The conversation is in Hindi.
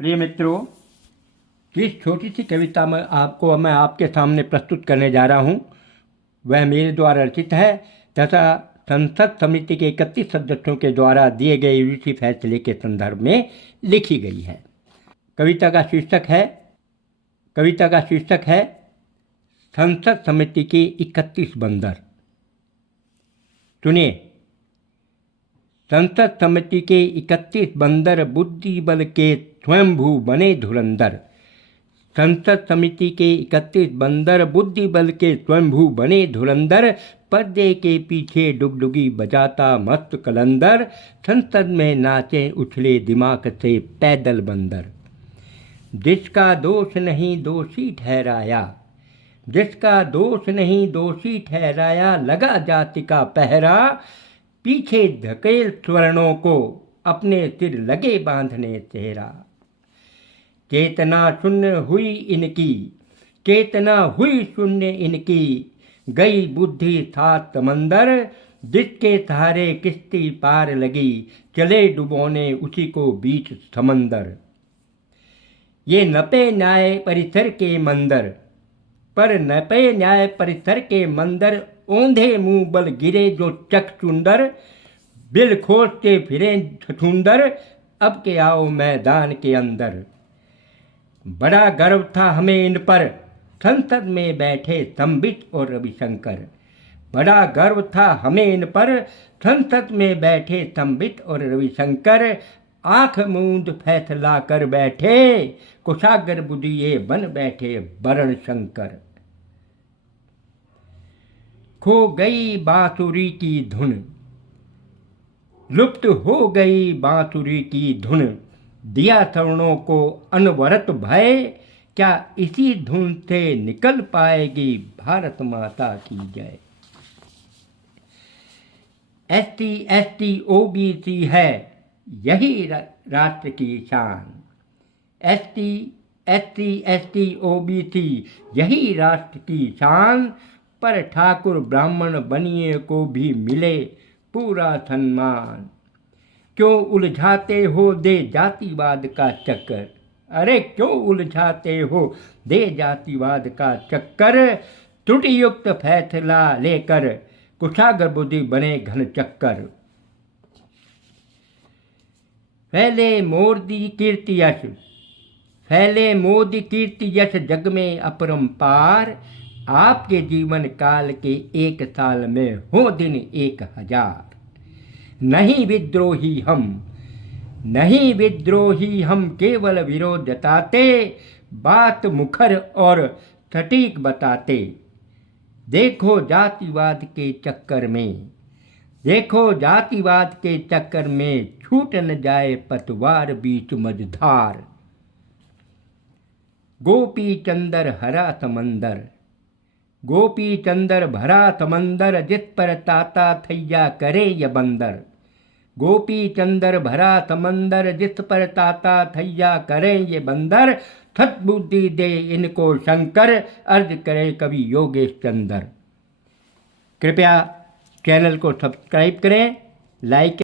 प्रिय मित्रों, जिस छोटी सी कविता में मैं आपके सामने प्रस्तुत करने जा रहा हूँ वह मेरे द्वारा रचित है तथा संसद समिति के 31 सदस्यों के द्वारा दिए गए यूजीसी फैसले के संदर्भ में लिखी गई है। कविता का शीर्षक है संसद समिति के 31 बंदर। सुनिए। संसद समिति के 31 बंदर बुद्धि बल के स्वयंभू बने धुरंधर। संसद समिति के 31 बंदर बुद्धि बल के स्वयंभू बने धुरंधर। पर्दे के पीछे डुगडुगी बजाता मस्त कलंदर। संसद में नाचे उछले दिमाग से पैदल बंदर। जिसका दोष नहीं दोषी ठहराया, लगा जाति का पहरा। पीछे धकेल स्वर्णों को अपने सिर लगे बांधने चेहरा। चेतना हुई शून्य इनकी, गई बुद्धि सात समंदर। जिसके सहारे किश्ती पार लगी, चले डुबोने उसी को बीच समंदर। ये नपे न्याय परिसर के मंदर। ओंधे मुंह बल गिरे जो चक चुंदर। बिल खोजते फिरे छछूंदर, अब के आओ मैदान के अंदर। बड़ा गर्व था हमें इन पर, संसद में बैठे संबित और रविशंकर। बड़ा गर्व था हमें इन पर, संसद में बैठे संबित और रविशंकर। आंख मूंद फैसला कर बैठे, कुशाग्र बुद्धि बन बैठे वरण शंकर। खो गई बांसुरी की धुन, लुप्त हो गई बांसुरी की धुन। दिया सवर्णों को अनवरत भय, क्या इसी धुन से निकल पाएगी भारत माता की जय। SC OBC है यही राष्ट्र की शान। SC OBC यही राष्ट्र की शान। पर ठाकुर ब्राह्मण बनिए को भी मिले पूरा सम्मान। क्यों उलझाते हो दे जातिवाद का चक्कर। अरे क्यों उलझाते हो दे जातिवाद का चक्कर। त्रुटियुक्त फैसला लेकर कुशाग्र बुद्धि बने घन चक्कर। फैले मोदी कीर्ति यश जग में अपरंपार। आपके जीवन काल के एक साल में हो दिन 1000। नहीं विद्रोही हम केवल विरोध जताते, बात मुखर और सटीक बताते। देखो जातिवाद के चक्कर में छूट न जाए पतवार बीच मझधार। गोपी चंदर भरा समंदर, जिस पर ताता थैया करे ये बंदर। गोपी चंदर भरा समंदर, जिस पर ताता थैया करे ये बंदर। सद्बुद्धि दे इनको शंकर, अर्ज करे कवि योगेश चंदर। कृपया चैनल को सब्सक्राइब करें, लाइक